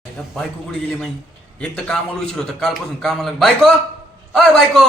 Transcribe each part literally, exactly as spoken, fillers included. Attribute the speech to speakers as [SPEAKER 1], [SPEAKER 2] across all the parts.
[SPEAKER 1] त्याला बायको कुठे गेली माही एक तर कामाला उशीर होतं कालपासून कामाला बायको अय बायको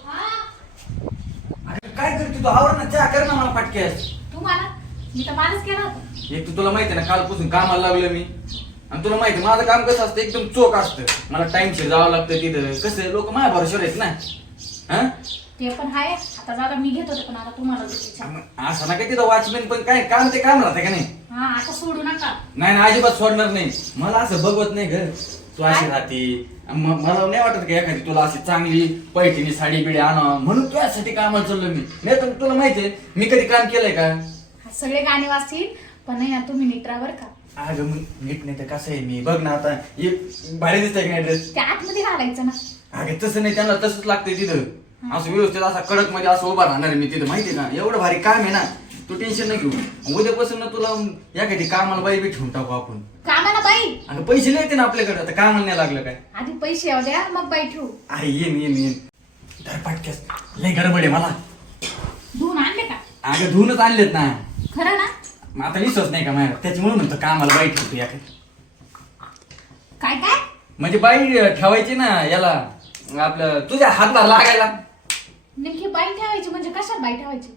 [SPEAKER 1] अरे काय करते तू आवर ना चहा कर ना मला पाटक्यास
[SPEAKER 2] तू मला मी तर मालच केला होता
[SPEAKER 1] एक तर तुला माहिती आहे ना कालपासून कामाला लागलं मी आणि तुला माहिती माझं काम कसं असतं एकदम चोख असतं मला टाइमशीर जावं लागतं तिथं कसं लोक माझ्या भरोश्यावर आहेत ना हा
[SPEAKER 2] ते पण आहे आता जरा मी घेत होते पण आता तुम्हाला देते चहा.
[SPEAKER 1] मग असं ना काय तिथं वॉचमॅन पण काय काम ते काम राहतं का नाही
[SPEAKER 2] हा आता सोडू नका
[SPEAKER 1] नाही ना अजिबात सोडणार नाही मला असं बघवत नाही ग तू अशी
[SPEAKER 2] काय?
[SPEAKER 1] राहती म- मला नाही वाटत का एखादी तुला अशी चांगली पैठणी साडी बिडी आणा म्हणून तुझ्यासाठी कामाला चाललो मी नाही तर तुला माहितीये मी कधी काम केलंय का
[SPEAKER 2] हा, सगळे गाणे वाचतील पण नाही ना तुम्ही नीट राहा बरं का
[SPEAKER 1] अगं मग नीट नाही तर कसं आहे मी बघ ना आता हे भारी दिसतंय की नाही ड्रेस
[SPEAKER 2] त्या आतमध्ये घालायचं ना
[SPEAKER 1] अगं तसं नाही त्यांना तसंच लागतंय तिथं असं व्यवस्थित असा कडक मध्ये असं उभा राहणार आहे मी तिथं माहितीये का एवढं भारी काम आहे ना तू टेन्शन नाही घेऊ उद्यापासून ना तुला एखादी कामाला बाई बी ठेवून टाकू आपण
[SPEAKER 2] कामाला बाई
[SPEAKER 1] अगं पैसे लिहिते ना आपल्याकडे आता कामाला नाही लागलं काय
[SPEAKER 2] आधी पैसे येऊ द्या मग बाई ठेवू
[SPEAKER 1] आहे येईन येईन येईन तर पाटक्यास लय गडबड आहे मला
[SPEAKER 2] धुवून आणले का
[SPEAKER 1] अगं धुवूनच आणलेत ना
[SPEAKER 2] खरं ना
[SPEAKER 1] मग आता विश्वास नाही का माझ्या त्याच्यामुळे म्हणतो कामाला बाई ठेवतो या
[SPEAKER 2] काय काय
[SPEAKER 1] म्हणजे बाई ठेवायची ना याला आपलं तुझ्या हातभार लागायला
[SPEAKER 2] नेमकी बाई ठेवायची म्हणजे कशात बाई ठेवायची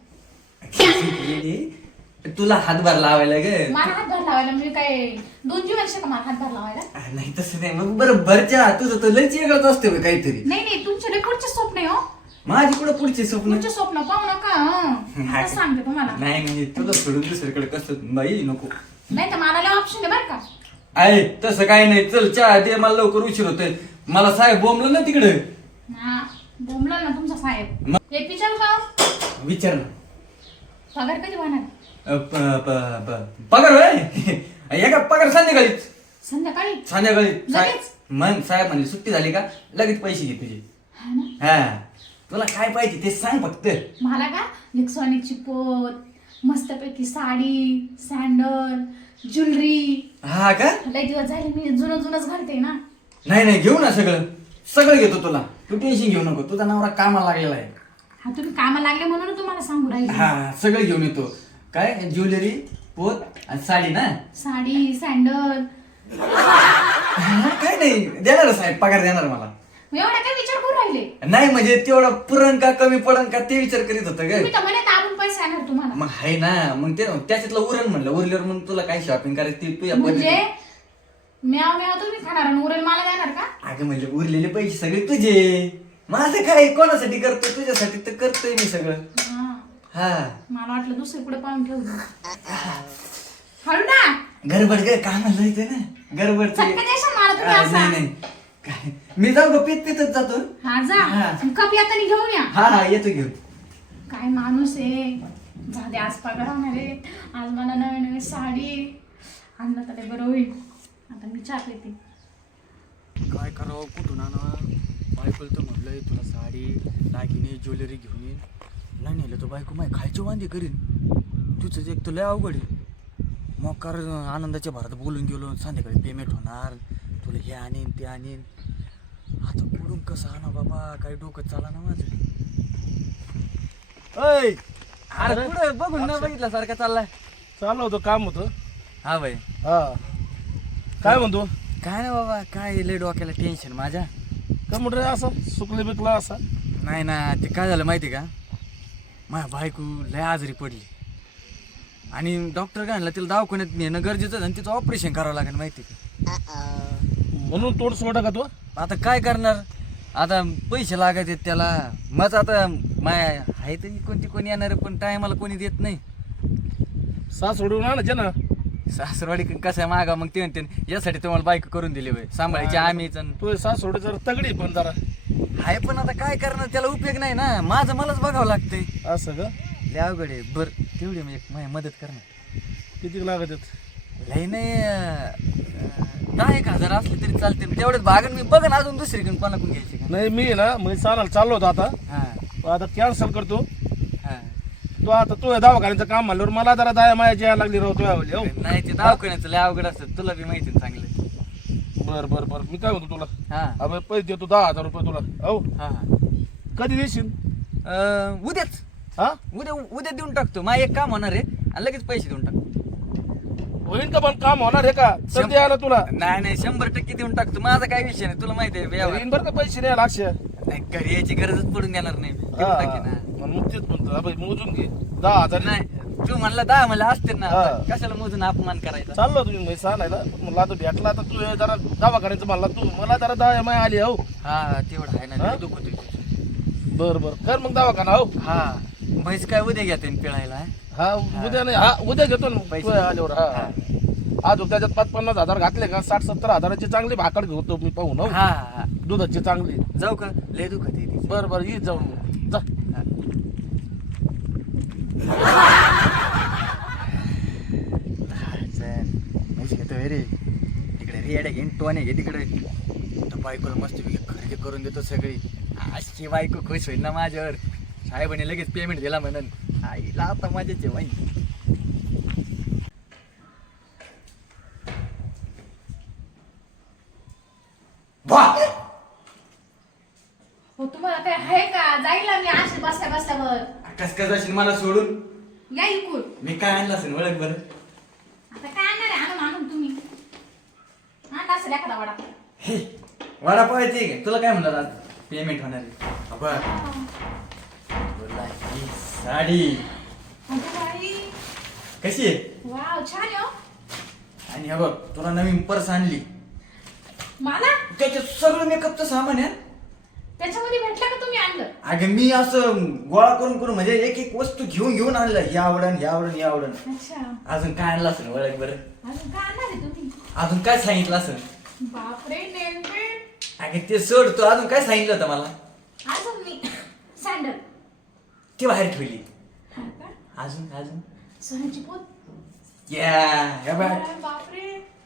[SPEAKER 1] तुला हातभार लावायला ग
[SPEAKER 2] मला हातभार लावायला म्हणजे काय दोन जीव वर्ष का मला हातभार लावायला
[SPEAKER 1] नाही तसं नाही मग बरं भरच्या तुझं तर लयच वेगळंच असते बे काहीतरी
[SPEAKER 2] नाही नाही तुमचे लय पुढचे स्वप्न आहे हो
[SPEAKER 1] माझी कुठं पुढचे स्वप्न
[SPEAKER 2] पुढचे स्वप्न पाहू नका हं. आता सांगते तुम्हाला
[SPEAKER 1] नाही म्हणजे तुला सोडून दुसरीकडे कसं बाई नको
[SPEAKER 2] नाही तर मला लय ऑप्शन आहे बरं का
[SPEAKER 1] आहे तसं काही नाही चल चहा दे मला लवकर उशीर होतोय मला साहेब बोंबलं ना तिकडे
[SPEAKER 2] हा बोंबला ना तुमचा साहेब
[SPEAKER 1] मग-
[SPEAKER 2] एक विचारू का
[SPEAKER 1] विचार ना
[SPEAKER 2] पगार कधी होणार
[SPEAKER 1] अ, प- प- प- पगार होय हे का पगार संध्याकाळीच
[SPEAKER 2] संध्याकाळी
[SPEAKER 1] संध्याकाळी साहेब
[SPEAKER 2] लगेच?
[SPEAKER 1] मग साहेब म्हणले सुट्टी झाली का लगेच पैसे घे तुझे
[SPEAKER 2] हा ना
[SPEAKER 1] हा तुला काय पाहिजे ते सांग फक्त
[SPEAKER 2] मला का एक सोन्याची पोत मस्तपैकी साडी सँडल ज्वेलरी
[SPEAKER 1] हा का
[SPEAKER 2] लय दिवस झाले मी जुनं जुनच घालते ना
[SPEAKER 1] नाही नाही घेऊ ना सगळं सगळं घेतो तुला तू टेन्शन घेऊ नको तुझा नवरा कामाला लागलेला आहे
[SPEAKER 2] हा तुम्ही कामाला लागले म्हणून तुम्हाला सांगू राहिले
[SPEAKER 1] हा सगळं घेऊन येतो काय ज्वेलरी पोत आणि साडी ना
[SPEAKER 2] साडी सँडल
[SPEAKER 1] हा, काय नाही देणार साहेब पगार देणार मला
[SPEAKER 2] मग एवढा काय विचार करू राहिले
[SPEAKER 1] नाही म्हणजे तेवढं पुरण का कमी पडन का ते विचार करीत होतं
[SPEAKER 2] तुम्ही
[SPEAKER 1] ग
[SPEAKER 2] तर म्हणे तारून पैसे आणणार तुम्हाला
[SPEAKER 1] मग आहे ना मग ते त्याच्यातलं उरण म्हणलं उरल्यावर मग तुला काय शॉपिंग करायची ती तुझ्या
[SPEAKER 2] म्हणजे
[SPEAKER 1] पद्धतीने.
[SPEAKER 2] म्याव म्याव तुम्ही खाणार आणि उरेल मला देणार का
[SPEAKER 1] अगं म्हणजे उरलेले पैसे सगळे तुझे माझं काय कोणासाठी करतोय तुझ्यासाठी तर करतोय मी सगळं
[SPEAKER 2] हा
[SPEAKER 1] हा
[SPEAKER 2] मला वाटलं दुसरी पुढे पाहून ठेवू हळू ना
[SPEAKER 1] गडबड ग कामाला येते ना गडबड
[SPEAKER 2] चटका देशाल मला तुम्ही असा.
[SPEAKER 1] नाही नाही काय मी जाऊ का पीत पितच जातो
[SPEAKER 2] हा जा
[SPEAKER 1] हा.
[SPEAKER 2] कप येताना घेऊन या
[SPEAKER 1] हा हा येतो घेऊन
[SPEAKER 2] काय माणूस आहे झाले आज पगार होणार आहे आज मला नवीन नवीन साडी आणलं तर ते बरं होईल आता मी चहा पिते
[SPEAKER 1] काय करावं कुठून आणा बायकोला तर म्हणलंय तुला साडी दागिने ज्वेलरी घेऊन येईन नाही नेलं तर बायको माय खायचे वांदे करीन तुझं एक तर लय अवघड आहे मग कार आनंदाच्या भरात बोलून गेलो संध्याकाळी पेमेंट होणार तुला हे आणीन ते आणीन आता पुढून कसं आणा बाबा काही डोकं चाला ना माझं अय अरे पुढे बघून ना बघितला सारखा चाललाय
[SPEAKER 3] चाललं होतं काम होतं
[SPEAKER 1] हा भाई
[SPEAKER 3] हा काय म्हणतो
[SPEAKER 1] काय ना बाबा काय लय डोक्याला टेन्शन माझ्या
[SPEAKER 3] का म्हणतो रे असं सुकले बिकला असा
[SPEAKER 1] नाही ना ते काय झालं माहिती का माझ्या बायको लय आजारी पडली आणि डॉक्टर काय म्हणलं तिला दवाखान्यात नेणं गरजेचं आहे आणि तिचं ऑपरेशन करावं लागेल माहिती का
[SPEAKER 3] म्हणून तोड सोडा का तो
[SPEAKER 1] आता काय करणार आता पैसे लागायचे त्याला मग आता माय आहे तर कोणती कोणी येणार पण टायमाला कोणी देत नाही
[SPEAKER 3] सास सोडून आणायचे ना
[SPEAKER 1] सासरवाडी कसं आहे मागा मग ते म्हणते यासाठी तुम्हाला बायको करून दिली बाई सांभाळायची आम्हीच आणि-
[SPEAKER 3] तो सास सोडे जरा तगडी पण जरा
[SPEAKER 1] आहे पण आता काय करणार त्याला उपयोग नाही ना माझं मलाच बघावं लागतंय
[SPEAKER 3] असं का
[SPEAKER 1] लय अवघड आहे बरं तेवढी म्हणजे माझी मदत कर ना
[SPEAKER 3] किती लागत आहेत
[SPEAKER 1] लय नाही अं, दहा एक हजार असले तरी चालते तेवढ्यात भागन मी बघ ना अजून दुसरीकडून कोणाकडून घ्यायचे का
[SPEAKER 3] नाही मी ना मी चालायला चाललो होतो आता
[SPEAKER 1] हा
[SPEAKER 3] पण आता कॅन्सल करतो
[SPEAKER 1] हा
[SPEAKER 3] तो आता तो दवाखान्याचं काम म्हणल्यावर मला जरा दया मायाची यायला लागली राहतो यावली हो
[SPEAKER 1] नाही ते दवाखान्याचं लय अवघड असतं तुला बी माहिती आहे चांगलं
[SPEAKER 3] बर बर बर मी काय म्हणतो तुला
[SPEAKER 1] हा
[SPEAKER 3] अबे पैसे देतो दहा हजार रुपये तुला हो
[SPEAKER 1] हा हा
[SPEAKER 3] कधी देशील
[SPEAKER 1] अं, उद्याच
[SPEAKER 3] हा
[SPEAKER 1] उद्या उद्या देऊन टाकतो मा एक काम होणार आहे आणि लगेच पैसे देऊन टाकतो
[SPEAKER 3] होईल का पण काम होणार आहे का तर
[SPEAKER 1] शं-
[SPEAKER 3] द्यायला तुला
[SPEAKER 1] नाही नाही शंभर टक्के देऊन टाकतो माझा काय विषय नाही तुला माहिती आहे व्यवहार.
[SPEAKER 3] येईन बरं का पैसे नाही लक्ष
[SPEAKER 1] नाही घरी यायची गरजच पडून देणार नाही मी. देऊन
[SPEAKER 3] हा.
[SPEAKER 1] टाकेन, हा.
[SPEAKER 3] मग तेच म्हणतो हा बाई, मोजून घे दहा हजार
[SPEAKER 1] नाही तू म्हणला दहा म्हणलं असते ना
[SPEAKER 3] हा.
[SPEAKER 1] कशाला मोजून अपमान करायचा.
[SPEAKER 3] चाललो तुम्ही म्हैस आणायला म्हणलं आता भेटला तर तू हे जरा दवाखान्याचं म्हणला तू मला जरा दहा माय आली हो
[SPEAKER 1] हा तेवढं आहे ना
[SPEAKER 3] हा?
[SPEAKER 1] लय दुखत होते.
[SPEAKER 3] बर बर कर मग दवाखाना हो
[SPEAKER 1] हा म्हैस काय उद्या घ्या त्यांनी पिळायला हा?
[SPEAKER 3] हा उद्या नाही हा उद्या घेतो ना
[SPEAKER 1] पैसे.
[SPEAKER 3] तू आल्यावर हा
[SPEAKER 1] हा.
[SPEAKER 3] आज त्याच्यात पाच पन्नास हजार घातले का साठ सत्तर हजाराची चांगली भाकड घेतो मी पाहून हो
[SPEAKER 1] हा हा
[SPEAKER 3] दुधाची चांगली
[SPEAKER 1] जाऊ का लय दुखत आहे तिचं.
[SPEAKER 3] बर बर ये जाऊन मग. जा
[SPEAKER 1] हा. चल, म्हैस घेतो हे रे तिकडे रेड्या घेईन टोने घे तिकडे तर बायकोला मस्त खरेदी करून देतो सगळी अशी बायको खुश होईल ना माझ्यावर साहेबाने लगेच पेमेंट दिला म्हणून आईला आता माझ्याचे बाई. वाह
[SPEAKER 2] हो तुम्हाला काय आहे का जाईल मी अशी बसल्या बसल्यावर
[SPEAKER 1] कस कस असेल मला सोडून
[SPEAKER 2] या इकून.
[SPEAKER 1] मी काय आणलं असेल ओळख बरं.
[SPEAKER 2] आता काय आणणार आहे आणून आणून तुम्ही आणला असेल एखादा वडा.
[SPEAKER 1] हे वडापाव येते का तुला काय म्हणलं आज पेमेंट होणार आहे अबा, तुला ही साडी
[SPEAKER 2] अगं बाई,
[SPEAKER 1] कशी आहे
[SPEAKER 2] वाव छान आहे हो.
[SPEAKER 1] आणि हे बघ तुला नवीन पर्स आणली
[SPEAKER 2] मला
[SPEAKER 1] त्याच्यात सगळं मेकअपचं सामान आहे.
[SPEAKER 2] त्याच्यामध्ये भेटलं का तुम्ही आणलं.
[SPEAKER 1] अगं मी असं गोळा करून करून म्हणजे एक एक वस्तू घेऊन घेऊन आणलं हे आवडन हे आवडन हे आवडन.
[SPEAKER 2] अच्छा
[SPEAKER 1] अजून काय आणलं असेल ओळख बरं.
[SPEAKER 2] अजून काय आणणार आहे तुम्ही.
[SPEAKER 1] अजून काय सांगितलं असेल.
[SPEAKER 2] बापरे नेलपेंट.
[SPEAKER 1] अगं ते सोड तू अजून काय सांगितलं होतं मला.
[SPEAKER 2] अजून मी सँडल.
[SPEAKER 1] ती बाहेर ठेवली.
[SPEAKER 2] हा का
[SPEAKER 1] अजून अजून
[SPEAKER 2] सोन्याची पोत.
[SPEAKER 1] या हे बघ
[SPEAKER 2] अरे बापरे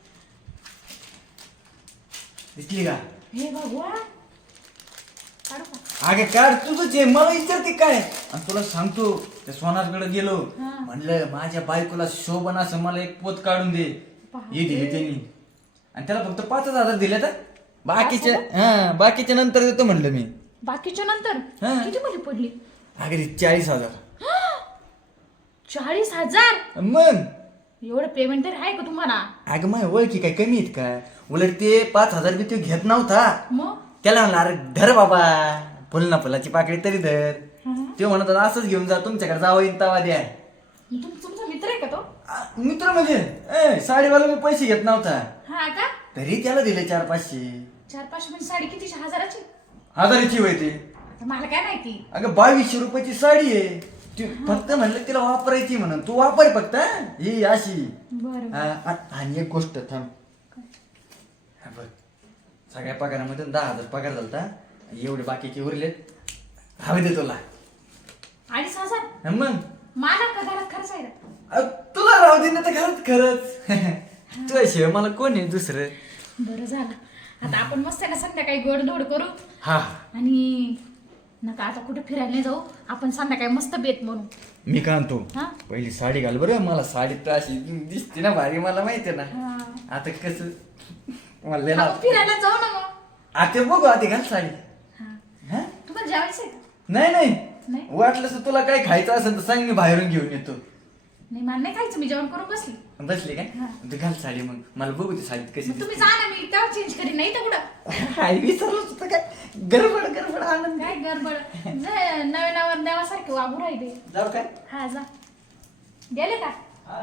[SPEAKER 1] दिसली का.
[SPEAKER 2] हे भगवान काढू का.
[SPEAKER 1] अगं काढ तुझंच आहे मला विचारते काय आणि तुला सांगतो त्या सोनारकडे गेलो
[SPEAKER 2] हा.
[SPEAKER 1] म्हणलं माझ्या बायकोला शोभन असं मला एक पोत काढून दे
[SPEAKER 2] बापरे.
[SPEAKER 1] हे दिले त्यांनी आणि त्याला फक्त पाचच हजार दिले तर बाकीचे
[SPEAKER 2] पाच
[SPEAKER 1] हा बाकीच्या नंतर देतो म्हणलं मी.
[SPEAKER 2] बाकीच्या नंतर
[SPEAKER 1] हा.
[SPEAKER 2] किती मध्ये पडली.
[SPEAKER 1] अगं चाळीस हजार
[SPEAKER 2] चाळीस हजार.
[SPEAKER 1] मग
[SPEAKER 2] एवढं पेमेंट तरी आहे का तुम्हाला.
[SPEAKER 1] अगं माझ्या ओळखी काय कमी आहेत का उलट ते पाच हजार बी तो घेत नव्हता.
[SPEAKER 2] मग
[SPEAKER 1] त्याला म्हणलं अरे धर बाबा फुल ना फुलाची पाकळी तरी धर.
[SPEAKER 2] हा.
[SPEAKER 1] ते म्हणत होता, असंच घेऊन जा तुमच्याकडे जावं येईन तवा द्या.
[SPEAKER 2] तुम तुमचा मित्र आहे का तो.
[SPEAKER 1] आ, मित्र म्हणजे ए, साडीवाला मी पैसे घेत नव्हता
[SPEAKER 2] हा का
[SPEAKER 1] तरी त्याला दिले चार पाचशे.
[SPEAKER 2] चार पाचशे म्हणजे साडी कितीची हजाराची.
[SPEAKER 1] हजाराची होय ते.
[SPEAKER 2] आता मला काय माहिती.
[SPEAKER 1] अगं बावीसशे रुपयाची साडी आहे ती फक्त म्हणलं तिला वापरायची म्हणून तू वापर फक्त हा. ही अशी
[SPEAKER 2] बरं
[SPEAKER 1] हा, आ- आणि एक गोष्ट थांब हा बघ सगळ्या पगारामधून दहा हजार पगार झालता एवढे बाकीचे उरलेत हवे दे तुला.
[SPEAKER 2] अडीच हजार
[SPEAKER 1] हा मग
[SPEAKER 2] मला का घरात खर्च आहे का?
[SPEAKER 1] अ, तुला राहू दे ना तर खरंच खरंच तुझ्याशिवाय मला कोण आहे दुसरं.
[SPEAKER 2] बरं झालं. आता आपण मस्त आहे ना संध्याकाळी गोडधोड करू
[SPEAKER 1] हा
[SPEAKER 2] आणि नका आता कुठे फिरायला नाही जाऊ आपण संध्याकाळी मस्त बेत म्हणू.
[SPEAKER 1] मी का आणतो
[SPEAKER 2] हा
[SPEAKER 1] पहिली साडी घाल बरं मला साडी तर अशी दिसते ना भारी मला माहिती आहे ना.
[SPEAKER 2] हा.
[SPEAKER 1] आता कसं मला लय
[SPEAKER 2] आपण
[SPEAKER 1] लाव-
[SPEAKER 2] फिरायला जाऊ ना मग.
[SPEAKER 1] आता बघू आधी घाल साडी.
[SPEAKER 2] हा
[SPEAKER 1] हा
[SPEAKER 2] तुम्हाला जेवायचं आहे का.
[SPEAKER 1] नाही नाही
[SPEAKER 2] नाही
[SPEAKER 1] वाटलं तर तुला काय खायचं असेल तर सांग मी बाहेरून घेऊन येतो.
[SPEAKER 2] नाही मला नाही खायचं मी जेवण करून बसली.
[SPEAKER 1] बसली काय
[SPEAKER 2] हा.
[SPEAKER 1] तू घाल साडी मग मला बघू ती साडी कशी
[SPEAKER 2] मग तुम्ही जा ना मी तेव्हा चेंज करीन नाही तर कुठं
[SPEAKER 1] हाय विसरलोच होतं काय गडबड गडबड आनंद
[SPEAKER 2] काय गडबड जे नव्या नवर देवासारखे वागू राहिले.
[SPEAKER 1] जाऊ काय
[SPEAKER 2] हा जा गेले का.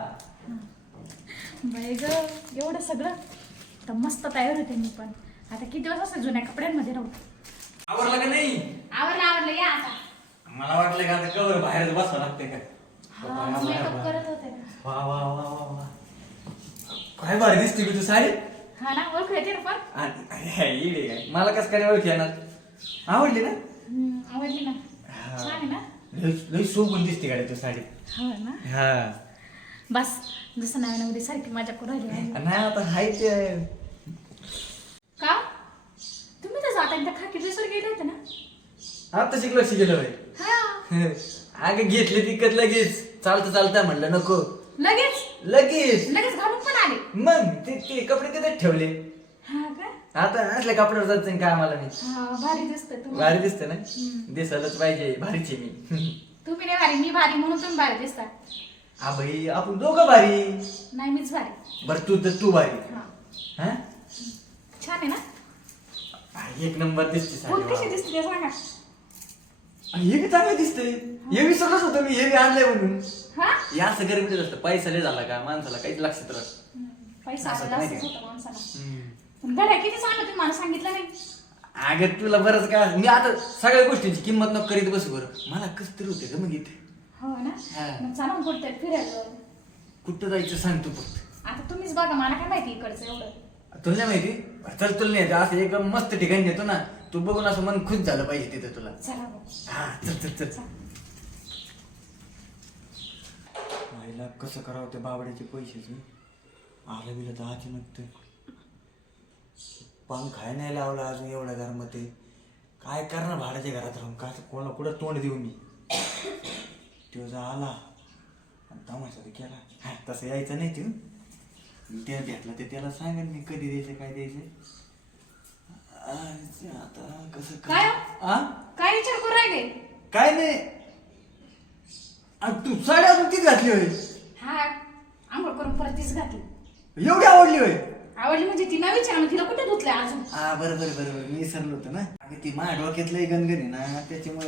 [SPEAKER 2] बाई ग एवढं सगळं तर मस्त तयार होते मी पण. आता किती दिवस असं जुन्या कपड्यांमध्ये राहू.
[SPEAKER 1] आवडलं का नाही.
[SPEAKER 2] आवरलं आवरलं या आता.
[SPEAKER 1] मला वाटलं का आता कवर बाहेरच बसावं लागतंय का.
[SPEAKER 2] हा, मेकअप करत होते ना.
[SPEAKER 1] वा वा वा वा वा काय भारी दिसते की तू साडी.
[SPEAKER 2] हा ना ओळख येते ना पण.
[SPEAKER 1] आणि- हे, इडे काय मला कसं काय ओळख येणार. आवडली ना.
[SPEAKER 2] हम्म, आवडली ना. छान आहे ना.
[SPEAKER 1] लय लय शोभून दिसते गाडी तू साडी.
[SPEAKER 2] हो ना.
[SPEAKER 1] हा
[SPEAKER 2] बस जसं नव्या नवरी सारखी माझ्या करून राहिली आहे.
[SPEAKER 1] नाही आता हाय ते
[SPEAKER 2] का तुम्ही तर जाता एकदा खाकी ड्रेसवर गेले होते ना.
[SPEAKER 1] आता शिकलो शिकलो होय.
[SPEAKER 2] हा
[SPEAKER 1] अगं घेतली तिकत लगेच चालता चालता म्हणलं नको
[SPEAKER 2] लगेच
[SPEAKER 1] लगेच
[SPEAKER 2] लगेच घालून पण आले.
[SPEAKER 1] मग ते ते कपडे तिथेच ठेवले.
[SPEAKER 2] हा का.
[SPEAKER 1] आता असल्या कपड्यावर जायचं काय आम्हाला मी.
[SPEAKER 2] हा भारी दिसतोय तुम्ही.
[SPEAKER 1] भारी दिसते ना.
[SPEAKER 2] हम्म.
[SPEAKER 1] दिसायलाच पाहिजे भारीचे मी.
[SPEAKER 2] तुम्ही नाही भारी मी भारी म्हणून तुम्ही भारी दिसता.
[SPEAKER 1] हा भाई आपण दोघं भारी.
[SPEAKER 2] नाही मीच भारी.
[SPEAKER 1] बरं तू तर तू भारी.
[SPEAKER 2] हा.
[SPEAKER 1] हा
[SPEAKER 2] छान आहे ना?
[SPEAKER 1] हा, एक नंबर दिसते
[SPEAKER 2] फुल
[SPEAKER 1] साडी.
[SPEAKER 2] कशी दिसते ते सांगा.
[SPEAKER 1] आणि हे बी चांगलं दिसतंय. हे बी सगळंच होतं मी हे बी आणलंय म्हणून.
[SPEAKER 2] हा
[SPEAKER 1] या असं गरीबीच असतं. पैसा लय झाला का माणसाला काहीच लक्षात राहत.
[SPEAKER 2] पैसा
[SPEAKER 1] असं
[SPEAKER 2] आला
[SPEAKER 1] नाही
[SPEAKER 2] जास्तच
[SPEAKER 1] का?
[SPEAKER 2] होता माणसाला.
[SPEAKER 1] हम्म.
[SPEAKER 2] पण घड्या किती चांगलं तुम्ही मला सांगितलं नाही.
[SPEAKER 1] अगं तुला बरंच काय मी आता सगळ्या गोष्टींची किंमत नको करीत बसू बरं. मला कस तरी होते का मग इथे.
[SPEAKER 2] हो ना?
[SPEAKER 1] हा.
[SPEAKER 2] मग चला मग कुठतरी फिरायला.
[SPEAKER 1] कुठं जायचं सांग तू फक्त.
[SPEAKER 2] आता तुम्हीच बघा मला काय माहिती इकडचं एवढं.
[SPEAKER 1] तुला नाही माहिती चल तुला नाही असं एकदम मस्त ठिकाणी नेतो ना तू बघून असं मन खुश झालं पाहिजे तिथं तुला.
[SPEAKER 2] चला मग.
[SPEAKER 1] हा चल चल चल.
[SPEAKER 2] चला.
[SPEAKER 1] आईला कसं करावं त्या बाबड्याचे पैशाचं. आलं बिलं तर अचानक ते पान खाय नाही लावलं अजून एवढ्या घरामध्ये. काय करणार भाड्याच्या घरात राहून काय कोणाला कुठं तोंड देऊ मी. तो जा आला आणि तमाशा तर केला. हा तसं यायचं नाही तू. ते भेटलं ते त्याला सांगेन मी कधी द्यायचं काय द्यायचं. आईचे आता कसं
[SPEAKER 2] काय हो?
[SPEAKER 1] आ
[SPEAKER 2] काय विचार करू राहिले?
[SPEAKER 1] काय नाही. आणि तू साडी अजून तीच घातली होय.
[SPEAKER 2] हा आंघोळ करून परत तीच घातली.
[SPEAKER 1] एवढी आवडली होय.
[SPEAKER 2] आवडली म्हणजे ती नवीच आहे ना तिला कुठे धुतलंय अजून.
[SPEAKER 1] हा बरं बरं बरं बरं मी विसरलो होतो ना. अगं ती माझ्या डोक्यातलंही गणगण आहे ना त्याच्यामुळं.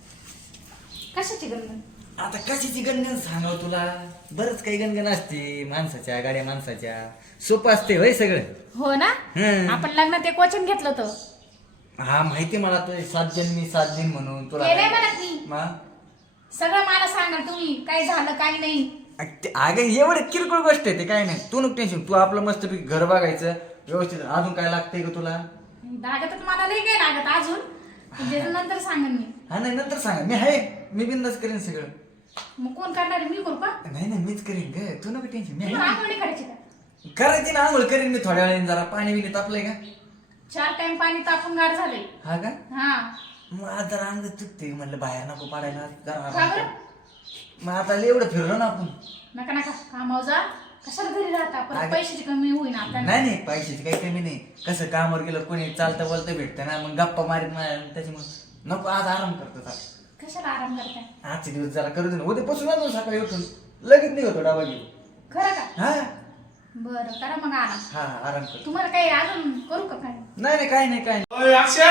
[SPEAKER 2] कशाची गंध?
[SPEAKER 1] आता कशाची गणगण सांगावं तुला. बरंच काही गणगण असते माणसाच्या गाड्या माणसाच्या. सोपं असते होय सगळं.
[SPEAKER 2] हो ना?
[SPEAKER 1] हम्म.
[SPEAKER 2] आपण लग्नात एक वचन घेतलं होतं.
[SPEAKER 1] हा माहिती मला तो सात जण मी सात दिन म्हणून तुला
[SPEAKER 2] ते नाही म्हणत मी.
[SPEAKER 1] मा?
[SPEAKER 2] सगळं मला सांगा तुम्ही काय झालं काय नाही.
[SPEAKER 1] अग ते- अगं एवढं किरकोळ गोष्ट आहे ते काय नाही. तू नको टेन्शन. तू आपलं मस्तपैकी घर बघायचं व्यवस्थित. अजून काय लागतंय का तुला.
[SPEAKER 2] लागत मला नाही काय लागत अजून. पण त्याचं नंतर सांगेन मी.
[SPEAKER 1] हा नाही नंतर सांगा मी आहे. मी बिंदास करेन सगळं.
[SPEAKER 2] मग कोण करणार आहे? मी करू का?
[SPEAKER 1] नाही नाही मीच करेन ग. तू नको टेन्शन मी
[SPEAKER 2] तुम्हाला
[SPEAKER 1] आहे.
[SPEAKER 2] आंघोळ नाही करायची का?
[SPEAKER 1] करायची ना आंघोळ करेन मी थोड्या वेळाने. जरा पाणी बिणी तापलंय का.
[SPEAKER 2] चार टाइम पाणी तापून गार झाले.
[SPEAKER 1] हा का
[SPEAKER 2] हा
[SPEAKER 1] मग आज जरा अंग चुकते म्हणलं बाहेर नको पाडायला जरा
[SPEAKER 2] का
[SPEAKER 1] आराम
[SPEAKER 2] बरं?
[SPEAKER 1] कर. मग आता लय एवढं फिरलो ना आपण.
[SPEAKER 2] नका नका कामावर जा. कशाला घरी राहता परत
[SPEAKER 1] अगं-
[SPEAKER 2] पैशाची कमी होईन आपल्याला.
[SPEAKER 1] नाही नाही पैशाची काही कमी नाही. कसं कामावर गेलं कोणी चालतं बोलतं भेटतं ना मग गप्पा मारीत नाही त्याच्यामुळे नको आज आराम करतो जरा.
[SPEAKER 2] कशाला आराम करताय?
[SPEAKER 1] आजचे दिवस जरा करू दे ना. उद्यापासून अजून सकाळी उठून लगेच निघतो डाबा घेऊन.
[SPEAKER 2] खरं का?
[SPEAKER 1] हा
[SPEAKER 2] बरं करा मग आराम.
[SPEAKER 1] हा आराम कर.
[SPEAKER 2] तुम्हाला काही अजून करू का काय?
[SPEAKER 1] नाही नाही काय नाही काय
[SPEAKER 3] अय अक्षय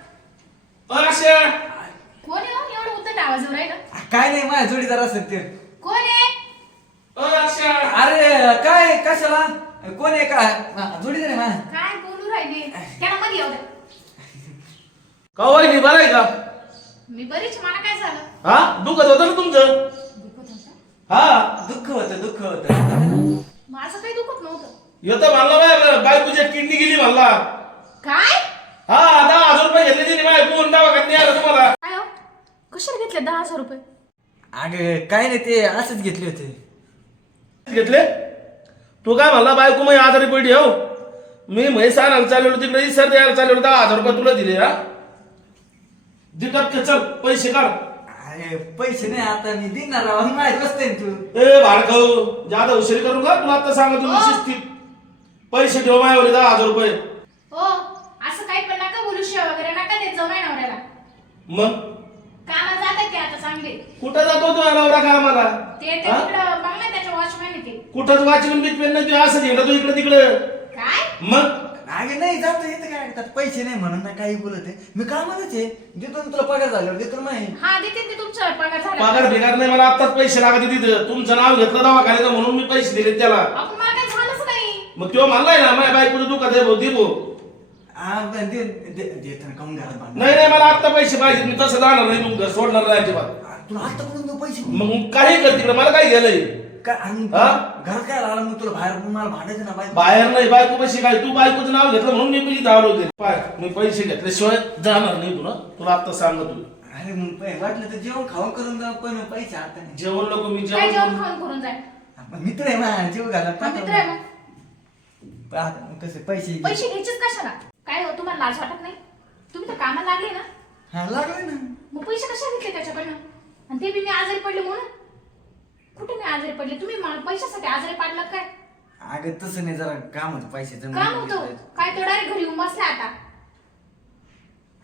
[SPEAKER 3] अय अक्षय
[SPEAKER 2] कोण आहे हो? एवढं उद्धट आवाज येऊ राहिला.
[SPEAKER 1] नाही काय नाही माझ्या जोडीदार असत ते.
[SPEAKER 2] कोण आहे?
[SPEAKER 3] अय अक्षय
[SPEAKER 1] अरे काय कशाला कोण आहे का हा, जोडीदार आहे माझ्या.
[SPEAKER 2] काय बोलू राहिले? त्याला मध्ये येऊ द्या.
[SPEAKER 3] का वहिनी बरं आहे का?
[SPEAKER 2] मी बरीच. मला काय झालं?
[SPEAKER 3] हा दुखत होतं ना तुमचं.
[SPEAKER 2] दुखत होतं?
[SPEAKER 3] हा
[SPEAKER 1] दुःख होतं दुःख होतं.
[SPEAKER 2] माझं काही दुखत नव्हतं.
[SPEAKER 3] येतं म्हणला बाय बायकोची किडनी गेली म्हणला.
[SPEAKER 2] काय?
[SPEAKER 3] हा दहा हजार रुपये घेतले तिने बायको दवाखान्यात नाही आलं तुम्हाला.
[SPEAKER 2] काय हो? कशाला घेतले दहा हजार रुपये?
[SPEAKER 1] अगं काय नाही ते असंच घेतले होते.
[SPEAKER 3] घेतले तू काय म्हणला बायको मग आजारी पडली हो. मी म्हैस आणायला चालवलो तिकडे सर द्यायला चालवलो दहा हजार रुपये तुला दिले. हा दे टपके चल पैसे काढ.
[SPEAKER 1] अरे पैसे नाही आता मी देणार आहोत. माहित बसते तू.
[SPEAKER 3] ए भाडखाऊ जादा हुशारी करू का तुला आता सांगा तुम्ही
[SPEAKER 2] हो.
[SPEAKER 3] शिस्तीत पैसे ठेव माझ्यावर दहा हजार रुपये.
[SPEAKER 2] हो असं काही पण नका बोलू. शिवाय वगैरे नका देत जाऊ माझ्या नवऱ्याला.
[SPEAKER 3] मग
[SPEAKER 2] कामाला जातात ते आता चांगले.
[SPEAKER 3] कुठं जातो तू नवरा का आम्हाला.
[SPEAKER 2] ते ते
[SPEAKER 3] हा?
[SPEAKER 2] तिकडं बघ ना त्याच्या वॉचमॅन आहे ते.
[SPEAKER 3] कुठंच वाचून बिचवेन नाही तू असं झेंडा तू इकडे तिकडे.
[SPEAKER 2] काय?
[SPEAKER 3] मग
[SPEAKER 1] अगे नाही जातो येतं काय ऐकतात पैसे नाही म्हणून ना काही बोलत आहे. मी कामालाच आहे. देतो ना तुला पगार झाल्यावर देतो ना माहिती.
[SPEAKER 2] हा देते ते तुमचा पगार झाला.
[SPEAKER 3] पगार बिगार नाही मला आत्ताच पैसे लागते तिथं. तुमचं नाव घेतलं दवाखान्याचं म्हणून मी पैसे दिले त्याला.
[SPEAKER 2] आपण मला काही झालंच नाही.
[SPEAKER 3] मग तो म्हणलाय ना माझ्या बायकोचं दुखत आहे भाऊ दे भाऊ.
[SPEAKER 1] हा पण दे दे- देतो ना काहून घरात बांधून.
[SPEAKER 3] नाही नाही मला आत्ता पैसे पाहिजे. मी तसं जाणार नाही तू घर सोडणार नाही अजिबात.
[SPEAKER 1] तुला आता कुठून देऊ पैसे.
[SPEAKER 3] मग काही कर तिकडे मला काय गेलंय.
[SPEAKER 1] काय आणि
[SPEAKER 3] हा?
[SPEAKER 1] घरात काय आला मग तुला बाहेर मला भांडायचं ना बाहेर.
[SPEAKER 3] बाहेर नाही बायको पैसे काय तू बायकोचं नाव घेतलं म्हणून मी पैसे धावलो होते. पाय मी पैसे घेतल्याशिवाय जाणार नाही तुला. तुला आत्ता सांगतो.
[SPEAKER 1] अरे मग पै- वाटलं तर जेवण खाऊन करून जाऊ पण पैसे आता नाही.
[SPEAKER 3] जेवण नको मी
[SPEAKER 2] काय जेवण
[SPEAKER 3] जेवण
[SPEAKER 2] खाऊन करून जाय.
[SPEAKER 1] आपण मित्र आहे ना जेव घाला
[SPEAKER 2] हा, मित्र आहे मग.
[SPEAKER 1] पाहता मग कसे पैसे
[SPEAKER 2] पैसे घ्यायचेच कशाला? काय हो तुम्हाला लाज वाटत नाही? तुम्ही तर कामाला लागले ना.
[SPEAKER 1] हा लागले ना.
[SPEAKER 2] मग पैसे कशा घेतले त्याच्याकडनं? आणि ते बी मी आजारी पडले म्हणून. कुठे मी आजारी पडले? तुम्ही मला पैशासाठी आजारी पाडलं काय?
[SPEAKER 1] अगं तसं नाही जरा काम होतं पैशाचं.
[SPEAKER 2] काम होतं काय? तो डायरेक्ट घरी येऊन बसला आता.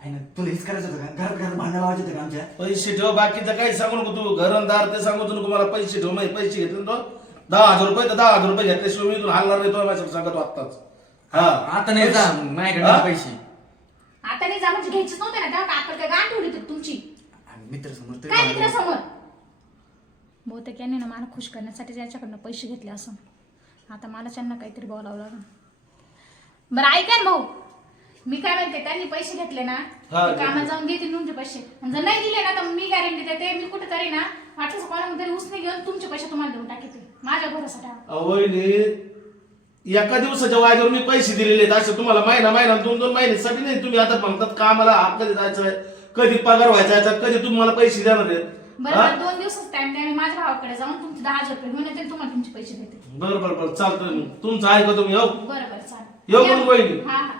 [SPEAKER 1] आहे ना, तुला हेच करायचं होतं का? घरात घरात भांडण लावायचे होते का आमच्या?
[SPEAKER 3] पैसे ठेव, बाकीचं काही सांगू नको तू. घरंदार ते सांगू नको मला. पैसे ठेव. माझे पैसे घेतले ना तो दहा हजार रुपये तर दहा हजार रुपये घेतल्याशिवाय मी इथून हलणार नाही. तो माझ्याकडे सांगतो आत्ताच. हा
[SPEAKER 4] आता नाही जा माझ्याकडे
[SPEAKER 3] हा?
[SPEAKER 4] नाही पैसे.
[SPEAKER 2] आता नाही जा म्हणजे घ्यायचीच नव्हते ना तेव्हा काकर काय गाण ठेवली होती तुमची.
[SPEAKER 1] आणि मित्रासमोर तरी
[SPEAKER 2] काय
[SPEAKER 1] भांडण-
[SPEAKER 2] मित्रासमोर बहुतेक यांनी ना मला खुश करण्यासाठी याच्याकडनं पैसे घेतले असं. आता मला त्यांना काहीतरी बोलावं लागेल. बरं ऐका ना भाऊ, मी काय म्हणते त्यांनी पैसे घेतले ना
[SPEAKER 3] हा,
[SPEAKER 2] ते कामात
[SPEAKER 3] घेतले.
[SPEAKER 2] जाऊन देतील तुमचे पैसे. आणि जर नाही दिले ना तर मी गॅरंटी देते मी कुठेतरी ना वाटलं कोणामध्ये उसने घेऊन तुमचे पैसे तुम्हाला देऊन टाकते. माझ्या भरोसा ठेवा.
[SPEAKER 3] वहिनी एका दिवसाच्या वायद्यावर मी पैसे दिलेले आहेत. असं तुम्हाला महिना महिना दोन दोन महिन्यासाठी नाही. तुम्ही आता म्हणतात कामाला हा कधी जायचं कधी पगार व्हायचा याचा, कधी तुम्हाला पैसे देणार आहेत.
[SPEAKER 2] बरं
[SPEAKER 3] हा?
[SPEAKER 2] बरं दोन दिवसच टाइम द्या. मी माझ्या भावाकडे जाऊन तुमचे दहा हजार रुपये घेऊन येते आणि तुम्हाला तुमचे पैसे देते.
[SPEAKER 3] बरं बरं बरं चालतं. तुमचं ऐका तुम्ही हो.
[SPEAKER 2] बरं बरं
[SPEAKER 3] येऊ
[SPEAKER 2] चालेल.
[SPEAKER 3] मग वहिनी.
[SPEAKER 2] हा हा.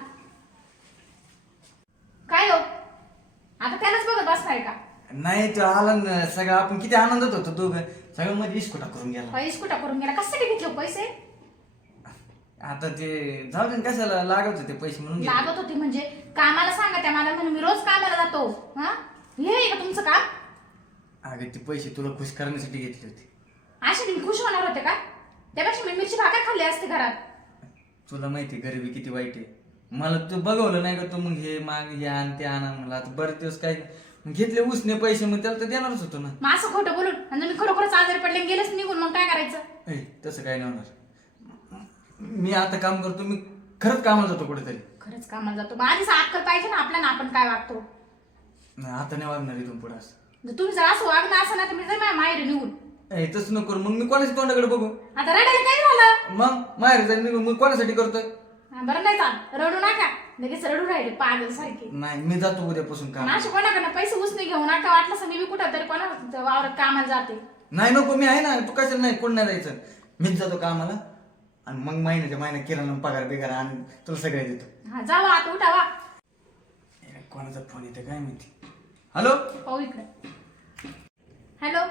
[SPEAKER 2] काय हो आता त्यालाच बघत बसताय का?
[SPEAKER 1] नाही तो आला ना, सगळं आपण किती आनंदात होतो दोघं. सगळं मध्ये इस्कुटा करून गेला.
[SPEAKER 2] पैसे कुठं करून गेला? कशासाठी घेतले हो पैसे?
[SPEAKER 1] आता ते जाऊ दे ना, कशाला लागत होते पैसे म्हणून घेतले.
[SPEAKER 2] लागत होते म्हणजे कामाला सांगा त्या मला म्हणून मी रोज कामाला जातो. हा हे आहे का तुमचं काम?
[SPEAKER 1] अगं ते पैसे तुला खुश करण्यासाठी घेतले होते.
[SPEAKER 2] असे तुम्ही खुश होणार होते का? त्यापेक्षा मी मिरची भाकर खाल्ली असते घरात.
[SPEAKER 1] तुला माहिती गरिबी किती वाईट आहे. मला तू बघवलं नाही का तू मग हे माग हे आण ते आणा मला. आता बरेच दिवस काय मग घेतले उसने पैसे मग त्याला तर देणारच होतो ना.
[SPEAKER 2] मग असं खोटं बोलून आणि जर मी खरोखरच आजारी पडले आणि गेलेच निघून मग काय करायचं?
[SPEAKER 1] ए, तसं काय नाही होणार. मी आता काम करतो. मी खरंच कामाला जातो कुठेतरी.
[SPEAKER 2] खरंच कामाला जातो. मग आधीच अक्कल पाहिजे ना आपल्याला आपण काय वागतो.
[SPEAKER 1] नाही, आता नाही वागणार इथून पुढे असं.
[SPEAKER 2] जर तुम्ही जर असं वागणं असं ना तर मी जर माझ्या माहेरी निघून.
[SPEAKER 1] ए, तसं नको करू. मग मी कोणाच्या तोंडाकडे बघू?
[SPEAKER 2] आता रडायला काय झालं?
[SPEAKER 1] मग माहेर जाईल निघून मग कोणासाठी करतोय?
[SPEAKER 2] हा, बरं नाही चाल रडू नका. लगेच रडू राहिले पागल सारखे.
[SPEAKER 1] नाही, मी जातो उद्यापासून काम.
[SPEAKER 2] असे कोणाकडनं पैसे उसने घेऊ नका. वाटलं असं मी बी कुठं तरी कोणा वावरात कामाला जाते.
[SPEAKER 1] नाही नको, मी आहे ना. तू कशाला नाही, कोण नाही जायचं. मीच जातो कामाला आणि मग महिन्याच्या महिन्या किराणा पगार बिगार आणि तुला सगळे देतो.
[SPEAKER 2] हा जावा आता उठावा.
[SPEAKER 1] ए, कोणाचा फोन येते काय माहिती. हॅलो.
[SPEAKER 2] पाहू इकडे. हॅलो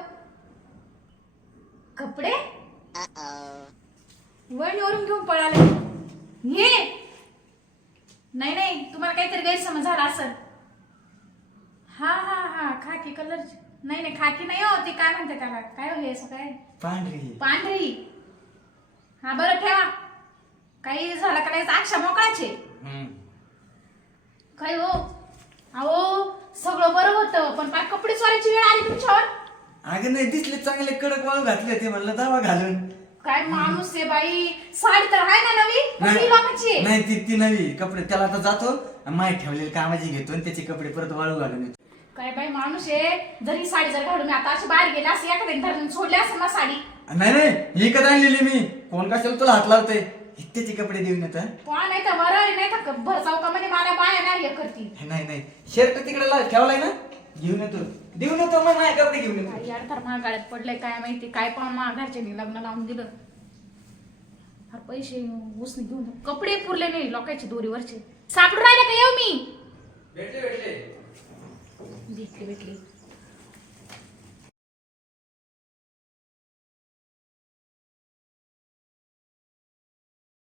[SPEAKER 2] कपडे वळणीवरून घेऊन पळाले. हे नाही नाही तुम्हाला काहीतरी गैरसमज झाला असेल. हा हा हा खाकी कलर. नाही नाही खाकी नाही हो. ते काय म्हणते त्याला काय हो हे असं काय
[SPEAKER 1] पांढरी.
[SPEAKER 2] पांढरी. हा बरं ठेवा. काही झालं का नाही अक्षा मोकळाचे. काय हो अहो सगळं बरं होतं पण पाय कपडे चोरायची वेळ आली तुमच्यावर.
[SPEAKER 1] अगं नाही, दिसले चांगले कडक वाळू घातले ते म्हणलं दावा घालून.
[SPEAKER 2] काय माणूस आहे बाई. साडी तर आहे ना नवी
[SPEAKER 1] नाही
[SPEAKER 2] लोकांची आहे.
[SPEAKER 1] नाही, ती ती नवी कपडे. त्याला आता जातो आणि माहीत ठेवलेले कामाची घेतो आणि त्याचे कपडे परत वाळू घालून येतो.
[SPEAKER 2] काय बाई माणूस आहे. जरी साडी जर घालून मी आता अशी बाहेर गेले असं एखाद्या धरून सोडले असं ना साडी.
[SPEAKER 1] नाही नाही, ही कधी आणलेली मी. कोण कशाला तुला हात लावते. त्याचे कपडे देऊन येतं.
[SPEAKER 2] पण नाही तर बरं नाही तर भर चौकामध्ये मला बाया नाही हे करतील.
[SPEAKER 1] नाही नाही, शर्ट तिकडे ला- ठेवलाय ना, घेऊन येतो. देऊन येतो मग माझे कपडे घेऊन येतो.
[SPEAKER 2] काय यार तर महागाळ्यात पडलंय काय माहिती. काय पण महागारचे लग्न लावून दिलं. अरे पैसे उसने घेऊन कपडे पुरले नाही लोकांचे दोरीवरचे. सापडून राहिले का येऊ मी?
[SPEAKER 1] भेटले भेटले
[SPEAKER 2] भेटले भेटले